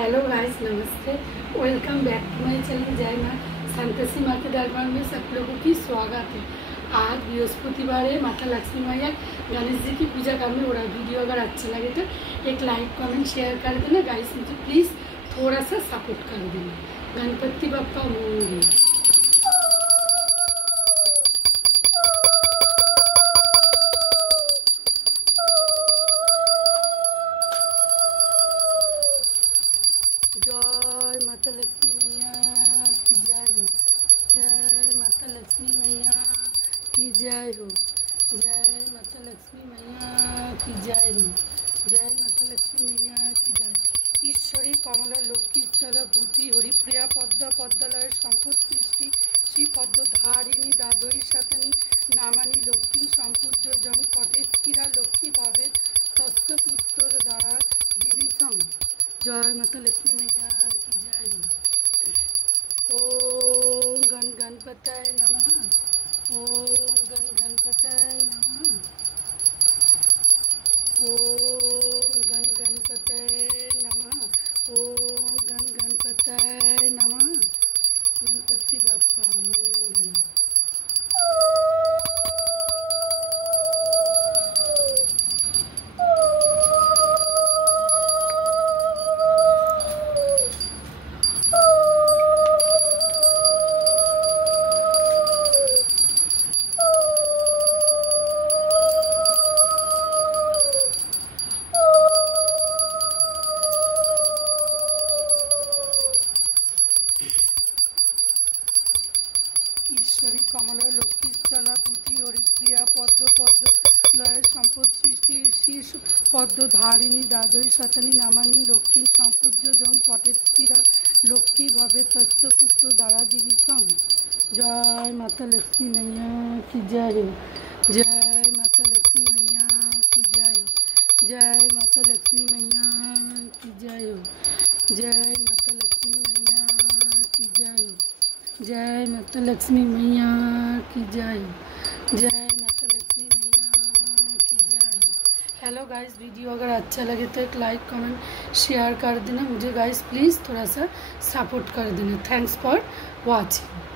Hello guys, नमस्ते। Welcome back to my channel. जय माँ संतोषी माँ के दरबार में सब लोगों की स्वागत है। आज बृहस्पतिवार है, माता लक्ष्मी मैया गणेश जी की पूजा करने हो रहा है। वीडियो अगर अच्छा लगे तो एक लाइक कमेंट शेयर कर देना गाइस। मुझे प्लीज़ थोड़ा सा सपोर्ट कर देना। गणपति बप्पा मोरे। जय माता लक्ष्मी मैया की जय हो। जय माता लक्ष्मी मैया की जय हो। जय माता लक्ष्मी मैया की जय हो। जय माता लक्ष्मी मैया की जय। ईश्वरी कमला लक्ष्मी चला भूति हरिप्रिया पद्म पद्मालय सम्पद सृष्टि श्री पद्मधारिणी दादयी सातनी नामानी लक्ष्मी सम्पूज्य जं पटेस्किरा लक्ष्मी भावे तस्य पुत्र द्वारा दिविसं। जय माता लक्ष्मी मैया की जय हो। ओम गण गणपताय नमः। ओम गण गणपताय नमः। ओम गण गणपताय नमः। ओम गण गणपताय नमः। गणपति बाप्पा मोरया। ईश्वरी कमला लक्ष्मी चला भूति हरिप्रिया पद्म पद्मालय सम्पद सृष्टि शीर्ष पद्मधारिणी दादयी सातनी नामानी लक्ष्मी सम्पूज्य जं पटेस्किरा लक्ष्मी भवे तस्य पुत्र द्वारा दिविसं। जय माता लक्ष्मी मैया की जय हो। जय माता लक्ष्मी मैया की जय हो। जय माता लक्ष्मी मैया की जय हो। जय माता लक्ष्मी मैया की जय हो। जय माता लक्ष्मी मैया की जय हो। जय माता लक्ष्मी मैया की जय हो। हेलो गाइस, वीडियो अगर अच्छा लगे तो एक लाइक कमेंट शेयर कर देना। मुझे गाइस प्लीज़ थोड़ा सा सपोर्ट कर देना। Thanks for watching.